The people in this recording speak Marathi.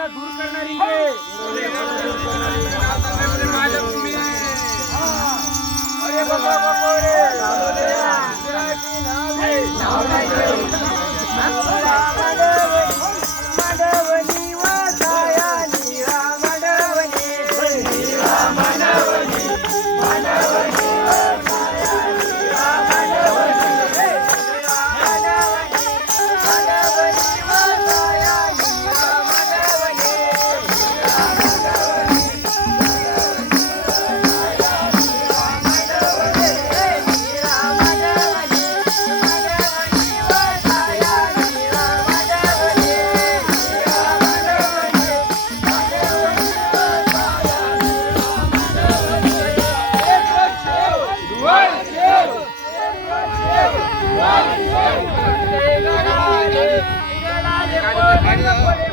संकटांना दूर करणारी रे. माझ्या तुम्ही अरे बाबा बाबा रे देवाची नाव माधवनी वासाया नीरा माधवनी माधवनी माधवनी वासाया नीरा माधवनी माधवनी वासाया नीरा माधवनी गाडी